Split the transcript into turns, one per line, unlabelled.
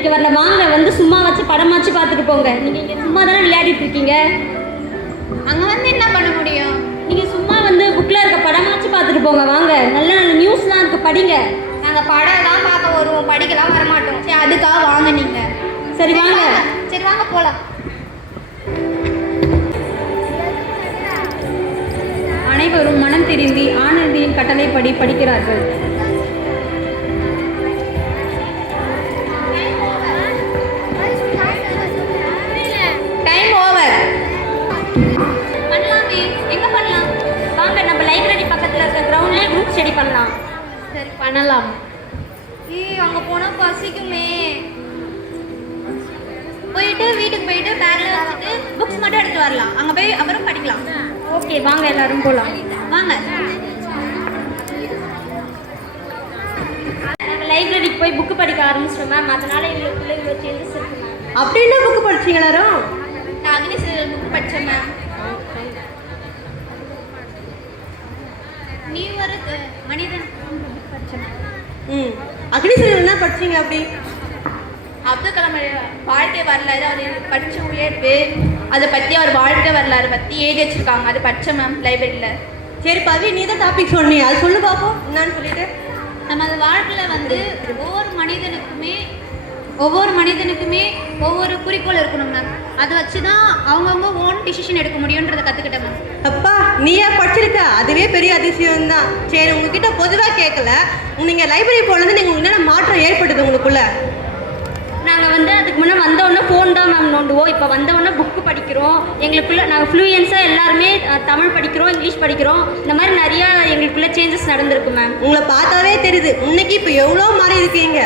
படிக்க வரல. வாங்க வந்து சும்மா வச்சு படமாச்சு பார்த்துட்டு போங்க. நீங்கள் இங்கே சும்மா தானே விளையாடிட்டு இருக்கீங்க?
அங்க வந்து என்ன பண்ண முடியும்?
நீங்கள் சும்மா வந்து புக்கில் இருக்க படமாச்சு பார்த்துட்டு போங்க. வாங்க நல்ல நல்ல நியூஸ்லாம் இருக்கு படிங்க.
நாங்க படம் தான் பார்க்க வருவோம் படிக்கலாம் வர மாட்டோம் சரி அதுக்காக வாங்க நீங்க.
சரி வாங்க.
சரி வாங்க போலாம்.
அனைவரும் மனம் திரும்பி ஆனந்தியின் கட்டளைப்படி படிக்கிறார்கள். வாங்க நம்ம லைப்ரரி பக்கத்துல இருக்க கிரவுண்ட்லயே குரூப் ஸ்டடி பண்ணலாம்.
சரி பண்ணலாம். ஏய் அங்க போனா பசிக்குமே. போயிட்டு வீட்டுக்கு போயிட்டு பேக்ல வச்சுட்டு புக்ஸ் மட்டும் எடுத்து வரலாம். அங்க போய் அப்புறம் படிக்கலாம்.
ஓகே வாங்க எல்லாரும் போலாம்.
வாங்க.
லைப்ரரிக்கு போய் புக்கு படிக்க ஆரம்பிச்சிட்டோம் மேம் அதனால எங்களுக்குள்ள இவ்வளோ சேஞ்சஸ் இருக்கு மேம்
அப்படி என்ன புக்கு படிச்சீங்க எல்லாரும்?
நான் அக்னி புக் படிச்சேன் மேம் நீ ஒரு மனிதன்.
ம். அக்னிசிரியர் என்ன படிச்சீங்க அப்படி?
அப்துல் கலாம் வாழ்க்கை வரலாறு அவர் படிச்ச உயர்வு அதை பற்றி அவர் வாழ்க்கை வரலாறு பற்றி எழுதி வச்சிருக்காங்க. அது படித்தேன் மேம் லைப்ரரியில்
சரி பவி நீ தான் டாபிக் சொன்னீங்க அது சொல்லு பாப்போம். என்னன்னு சொல்லிட்டு.
நம்ம வாழ்க்கையில் வந்து ஒவ்வொரு மனிதனுக்குமே ஒவ்வொரு மனிதனுக்குமே ஒவ்வொரு குறிக்கோள் இருக்கணும் மேம் அதை வச்சு தான் அவங்கவுங்க ஓன் டிசிஷன் எடுக்க முடியுன்றதை கற்றுக்கிட்டேன் மேம்
அப்பா நீயா படிச்சிருக்க? அதுவே பெரிய அதிசயம் தான் சரி உங்ககிட்ட பொதுவாக கேட்கல நீங்க லைப்ரரி போனது நீங்க உங்களுக்கு என்ன மாற்றம் ஏற்பட்டது உங்களுக்குள்ள.
நாங்கள் வந்து அதுக்கு முன்னே வந்தோடனே ஃபோன் தான் மேம் நோண்டுவோம். இப்போ வந்தோடனே புக்கு படிக்கிறோம். எங்களுக்குள்ள நாங்கள் ஃப்ளூயன்ஸாக எல்லாருமே தமிழ் படிக்கிறோம் இங்கிலீஷ் படிக்கிறோம். இந்த மாதிரி நிறையா எங்களுக்குள்ள சேஞ்சஸ் நடந்திருக்கு மேம்
உங்களை பார்த்தாவே தெரியுது. இன்னைக்கு இப்போ எவ்வளோ மாறி இருக்கீங்க?